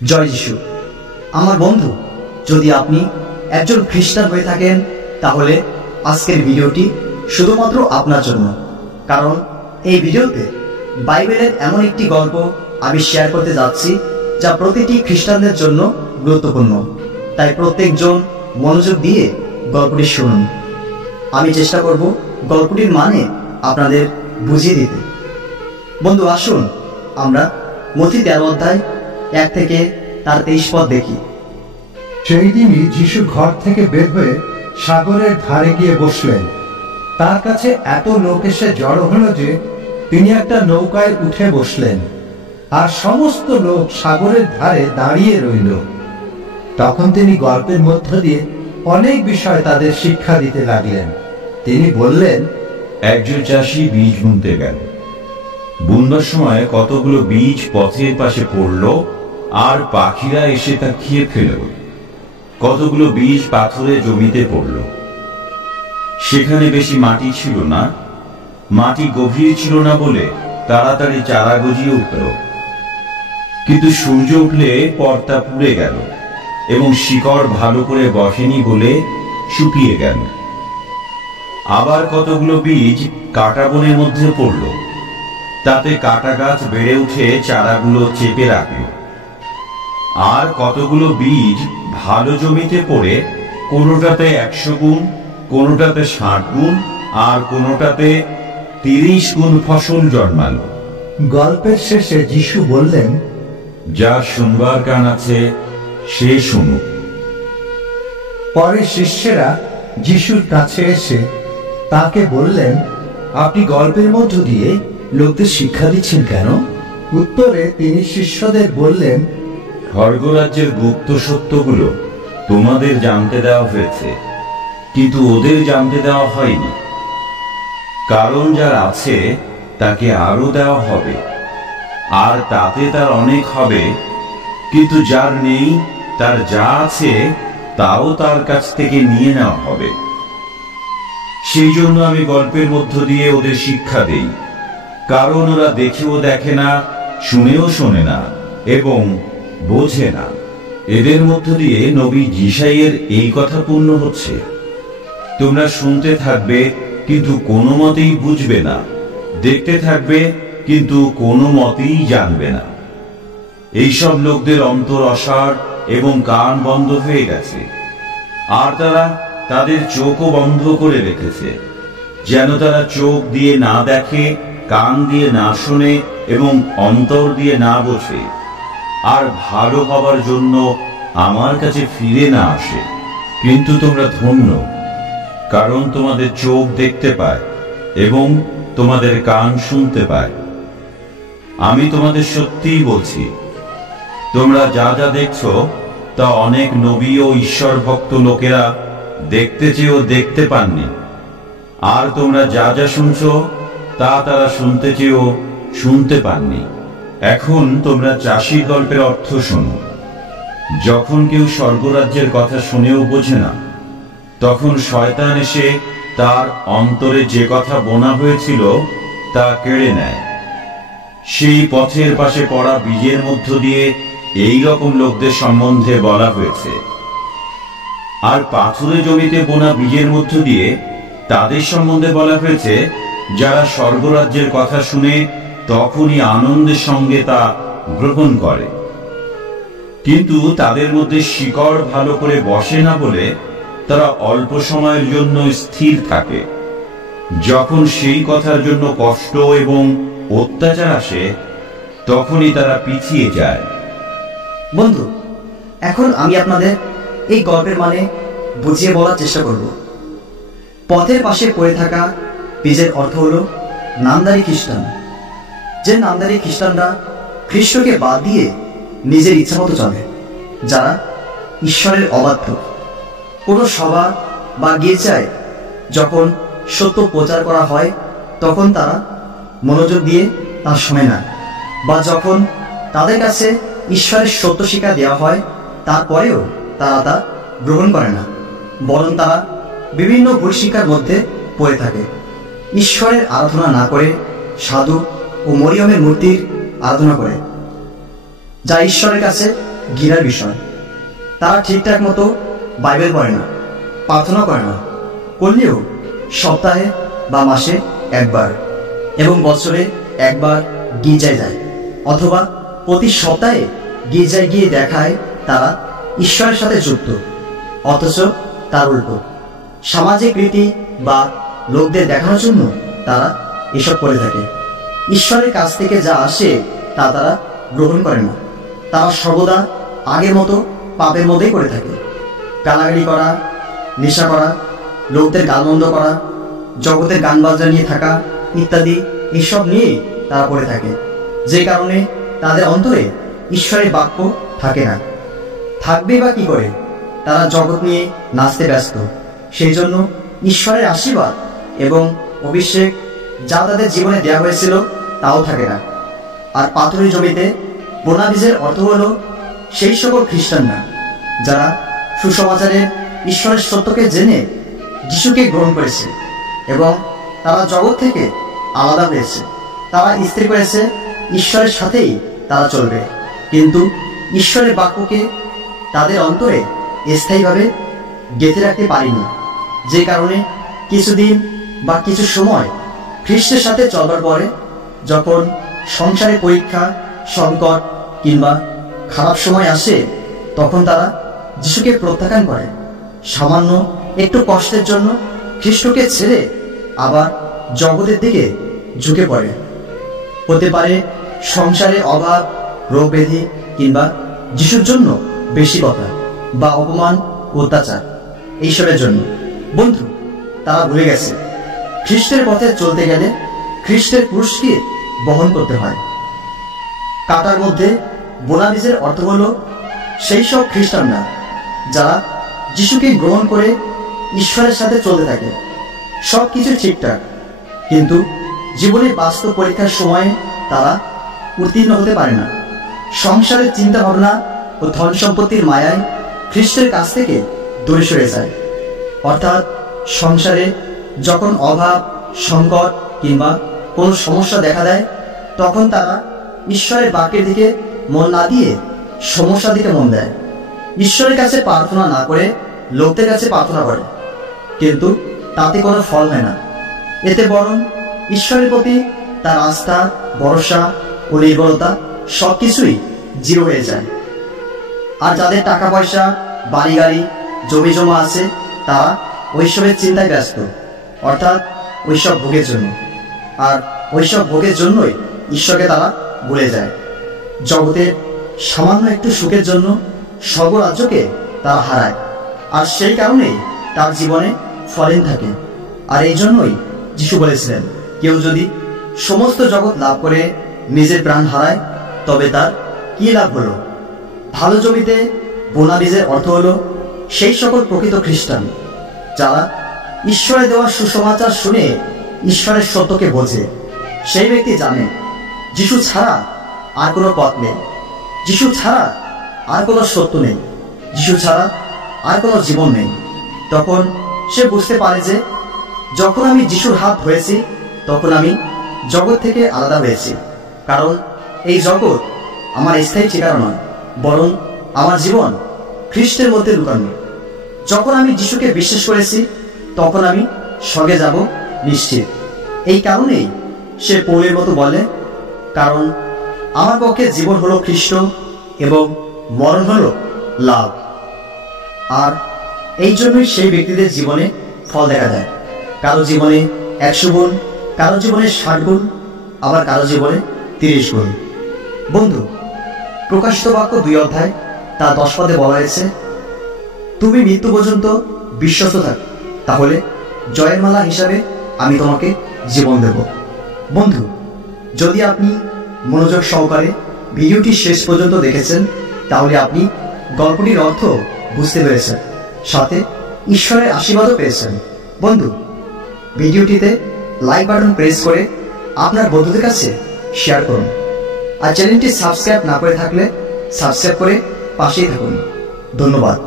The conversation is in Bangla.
জয় যিশু। আমার বন্ধু, যদি আপনি একজন খ্রিস্টান হয়ে থাকেন তাহলে আজকের ভিডিওটি শুধুমাত্র আপনার জন্য। কারণ এই ভিডিওতে বাইবেলের এমন একটি গল্প আমি শেয়ার করতে যাচ্ছি যা প্রতিটি খ্রিস্টানদের জন্য গুরুত্বপূর্ণ। তাই প্রত্যেকজন মনোযোগ দিয়ে গল্পটি শুনুন। আমি চেষ্টা করব গল্পটির মানে আপনাদের বুঝিয়ে দিতে। বন্ধু, আসুন আমরা মথি 13 অধ্যায় 1 থেকে তার 23 পদ দেখি। সেই দিনই যিশু ঘর থেকে বের হয়ে সাগরের ধারে গিয়ে বসলেন। তার কাছে এত লোক এসে জড়ো হলো যে তিনি একটা নৌকায় উঠে বসলেন, আর সমস্ত লোক সাগরের ধারে দাঁড়িয়ে রইল। তখন তিনি গল্পের মধ্য দিয়ে অনেক বিষয় তাদের শিক্ষা দিতে লাগলেন। তিনি বললেন, একজন চাষি বীজ বুনতে গেল। বুনবার সময় কতগুলো বীজ পথের পাশে পড়ল, আর পাখিরা এসে তা খেয়ে ফেলল। কতগুলো বীজ পাথরে জমিতে পড়ল। সেখানে বেশি মাটি ছিল না, মাটি গভীর ছিল না বলে তাড়াতাড়ি চারা গজিয়ে উঠল। কিন্তু সূর্য উঠলে পর্দা পুড়ে গেল এবং শিকড় ভালো করে বসেনি বলে শুকিয়ে গেল। আবার কতগুলো বীজ কাঁটা বনের মধ্যে পড়ল, তাতে কাঁটা গাছ বেড়ে উঠে চারাগুলো চেপে রাখল। আর কতগুলো বীজ ভালো জমিতে পড়ে কোনোটাতে 100 গুণ, কোনোটাতে 60 গুণ, আর কোনোটাতে 30 গুণ ফসল জন্মালো। গল্পের শেষে যিশু বললেন, যার শুনবার কান আছে সে শুনুক। পরে শিষ্যেরা যিশুর কাছে এসে তাকে বললেন, আপনি গল্পের মধ্য দিয়ে লোকদের শিক্ষা দিচ্ছেন কেন? উত্তরে তিনি শিষ্যদের বললেন, স্বর্গরাজ্যের গুপ্ত সত্যগুলো তোমাদের জানতে দেওয়া হয়েছে, কিন্তু ওদের জানতে দেওয়া হয়নি। কারণ যার আছে তাকে আরো দেওয়া হবে, আর তাতে তার অনেক হবে। কিন্তু যার নেই, তার যা আছে তাও তার কাছ থেকে নিয়ে নেওয়া হবে। সেই জন্য আমি গল্পের মধ্য দিয়ে ওদের শিক্ষা দেই, কারণ ওরা দেখেও দেখে না, শুনেও শোনে না এবং বোঝে না। এদের মধ্য দিয়ে নবী যিশাইয়ের এই কথা পূর্ণ হচ্ছে, তোমরা শুনতে থাকবে কিন্তু কোনো মতেই বুঝবে না, দেখতে থাকবে কিন্তু কোনো মতেই জানবে না। এইসব লোকদের অন্তর অসাড় এবং কান বন্ধ হয়ে গেছে, আর তারা তাদের চোখও বন্ধ করে রেখেছে, যেন তারা চোখ দিয়ে না দেখে, কান দিয়ে না শোনে এবং অন্তর দিয়ে না বোঝে, আর ভালো হবার জন্য আমার কাছে ফিরে না আসে। কিন্তু তোমরা ধন্য, কারণ তোমাদের চোখ দেখতে পায় এবং তোমাদের কান শুনতে পায়। আমি তোমাদের সত্যিই বলছি, তোমরা যা যা দেখছো তা অনেক নবী ও ঈশ্বর ভক্ত লোকেরা দেখতে চেয়েও দেখতে পাননি, আর তোমরা যা যা শুনছো তা তারা শুনতে চেয়েও শুনতে পাননি। এখন তোমরা চাষির গল্পের অর্থ শোনো। যখন কেউ স্বর্গরাজ্যের কথা শুনেও বোঝে না, তখন শয়তান এসে তার অন্তরে যে কথা বোনা হয়েছিল তা কেড়ে নেয়। সেই পথের পাশে পড়া বীজের মধ্য দিয়ে এই রকম লোকদের সম্বন্ধে বলা হয়েছে। আর পাথুরে জমিতে বোনা বীজের মধ্য দিয়ে তাদের সম্বন্ধে বলা হয়েছে, যারা স্বর্গরাজ্যের কথা শুনে তখনই আনন্দের সঙ্গে তা গ্রহণ করে, কিন্তু তাদের মধ্যে শিকড় ভালো করে বসে না বলে তারা অল্প সময়ের জন্য স্থির থাকে। যখন সেই কথার জন্য কষ্ট এবং অত্যাচার আসে, তখনই তারা পিছিয়ে যায়। বন্ধু, এখন আমি আপনাদের এই গল্পের মানে বুঝিয়ে বলার চেষ্টা করব। পথের পাশে পড়ে থাকা বীজের অর্থ হলো নামধারী খ্রিস্টান। যে নামধারী খ্রিস্টানরা খ্রিস্টকে বাদ দিয়ে নিজের ইচ্ছা মতো চলে, যারা ঈশ্বরের অবাধ্য। কোনো সভা বা গির্জায় যখন সত্য প্রচার করা হয় তখন তারা মনোযোগ দিয়ে তা শোনে না, বা যখন তাদের কাছে ঈশ্বরের সত্য শিক্ষা দেওয়া হয় তারপরেও তারা তা গ্রহণ করে না, বরং তারা বিভিন্ন ভুল শিক্ষার মধ্যে পড়ে থাকে। ঈশ্বরের আরাধনা না করে সাধু ও মরিয়মের মূর্তির আরাধনা করে, যা ঈশ্বরের কাছে ঘৃণার বিষয়। তারা ঠিকঠাক মতো বাইবেল পড়ে না, প্রার্থনা করে না, করলেও সপ্তাহে বা মাসে একবার এবং বছরে একবার গির্জায় যায়, অথবা প্রতি সপ্তাহে গির্জায় গিয়ে দেখায় তারা ঈশ্বরের সাথে যুক্ত, অথচ তার উল্টো সামাজিক রীতি বা লোকদের দেখানোর জন্য তারা এসব করে থাকে। ঈশ্বরের কাছ থেকে যা আসে তা তারা গ্রহণ করে না। তারা সর্বদা আগের মতো পাপের মধ্যেই করে থাকে। গালাগালি করা, নেশা করা, লোকদের গালমন্দ করা, জগতের গান বাজনা নিয়ে থাকা ইত্যাদি এসব নিয়েই তারা পড়ে থাকে, যে কারণে তাদের অন্তরে ঈশ্বরের বাক্য থাকে না। থাকবে বা কি করে? তারা জগৎ নিয়ে নাচতে ব্যস্ত। সেই জন্য ঈশ্বরের আশীর্বাদ এবং অভিষেক যা তাদের জীবনে দেওয়া হয়েছিল তাও থাকে না। আর পাথুরে জমিতে বোনা বীজের অর্থ হল সেই সকল খ্রিস্টানরা যারা সুসমাচারের ঈশ্বরের সত্যকে জেনে যিশুকে গ্রহণ করেছে এবং তারা জগৎ থেকে আলাদা হয়েছে। তারা স্থির করেছে ঈশ্বরের সাথেই তারা চলবে, কিন্তু ঈশ্বরের বাক্যকে তাদের অন্তরে স্থায়ীভাবে গেঁথে রাখতে পারেনি, যে কারণে কিছুদিন বা কিছু সময় খ্রিস্টের সাথে চলবার পরে যখন সংসারে পরীক্ষা, সংকট কিংবা খারাপ সময় আসে, তখন তারা যিশুকে প্রত্যাখ্যান করে। সামান্য একটু কষ্টের জন্য খ্রিস্টকে ছেড়ে আবার জগতের দিকে ঝুঁকে পড়ে। হতে পারে সংসারে অভাব, রোগ ব্যাধি কিংবা যিশুর জন্য বেশি কথা বা অপমান, অত্যাচার এইসবের জন্য। বন্ধু, তারা ভুলে গেছে খ্রিস্টের পথে চলতে গেলে খ্রিস্টের ক্রুশকে বহন করতে হয়। কাটার মধ্যে বোনা বীজের অর্থ হল সেই সব খ্রিস্টানরা যারা যিশুকে গ্রহণ করে ঈশ্বরের সাথে চলতে থাকে। সব কিছু ঠিকঠাক, কিন্তু জীবনের বাস্তব পরীক্ষার সময়ে তারা উত্তীর্ণ হতে পারে না। সংসারের চিন্তা ভাবনা ও ধন সম্পত্তির মায়ায় খ্রিস্টের কাছ থেকে দূরে সরে যায়। অর্থাৎ সংসারে যখন অভাব, সংকট কিংবা কোনো সমস্যা দেখা দেয়, তখন তারা ঈশ্বরের বাক্যের দিকে মন না দিয়ে সমস্যার দিকে মন দেয়। ঈশ্বরের কাছে প্রার্থনা না করে লোকদের কাছে প্রার্থনা করে, কিন্তু তাতে কোনো ফল হয় না। এতে বরং ঈশ্বরের প্রতি তার আস্থা, ভরসা ও নির্ভরতা সবকিছুই জিরো হয়ে যায়। আর যাদের টাকা পয়সা, বাড়ি গাড়ি, জমি জমা আছে, তারা ওইসবের চিন্তায় ব্যস্ত, অর্থাৎ ওইসব ভোগের জন্য। আর ওইসব ভোগের জন্যই ঈশ্বরকে তারা ভুলে যায়। জগতের সামান্য একটু সুখের জন্য স্বর্গরাজ্যকে তারা হারায়, আর সেই কারণেই তার জীবনে ফলেন থাকে। আর এই জন্যই যিশু বলেছিলেন, কেউ যদি সমস্ত জগৎ লাভ করে নিজের প্রাণ হারায়, তবে তার কি লাভ হলো? ভালো জমিতে বোনা বীজের অর্থ হলো সেই সকল প্রকৃত খ্রিস্টান যারা ঈশ্বরের দেওয়া সুসমাচার শুনে ঈশ্বরের সত্যকে বোঝে। সেই ব্যক্তি জানে যিশু ছাড়া আর কোনো পথ নেই, যিশু ছাড়া আর কোনো সত্য নেই, যিশু ছাড়া আর কোনো জীবন নেই। তখন সে বুঝতে পারে যে যখন আমি যিশুর হাত ধরেছি, তখন আমি জগৎ থেকে আলাদা হয়েছি। কারণ এই জগৎ আমার স্থায়ী ঠিকানা নয়, বরং আমার জীবন খ্রিস্টের মধ্যে লুকানো। যখন আমি যিশুকে বিশ্বাস করেছি, তখন আমি স্বর্গে যাব নিশ্চিত। এই কারণেই সে পৌলের মতো বলে, কারণ আমার পক্ষে জীবন হলো খ্রিস্ট এবং মরণ হলো লাভ। আর এই জন্যই সেই ব্যক্তিদের জীবনে ফল দেখা যায়। কারো জীবনে 100 গুণ, কারো জীবনে 60 গুণ, আবার কারো জীবনে 30 গুণ। বন্ধু, প্রকাশিত বাক্য 2 অধ্যায় তার 10 পদে বলা হয়েছে, তুমি মৃত্যু পর্যন্ত বিশ্বস্ত থাক, তাহলে জয়ের মালা হিসাবে আমি তোমাকে জীবন দেব। বন্ধু, যদি আপনি মনোযোগ সহকারে ভিডিওটি শেষ পর্যন্ত দেখেছেন, তাহলে আপনি গল্পটির অর্থ বুঝতে পেরেছেন, সাথে ঈশ্বরের আশীর্বাদও পেয়েছেন। বন্ধু, ভিডিওটিতে লাইক বাটন প্রেস করে আপনার বন্ধুদের কাছে শেয়ার করুন। আর চ্যানেলটি সাবস্ক্রাইব না করে থাকলে সাবস্ক্রাইব করে পাশেই থাকুন। ধন্যবাদ।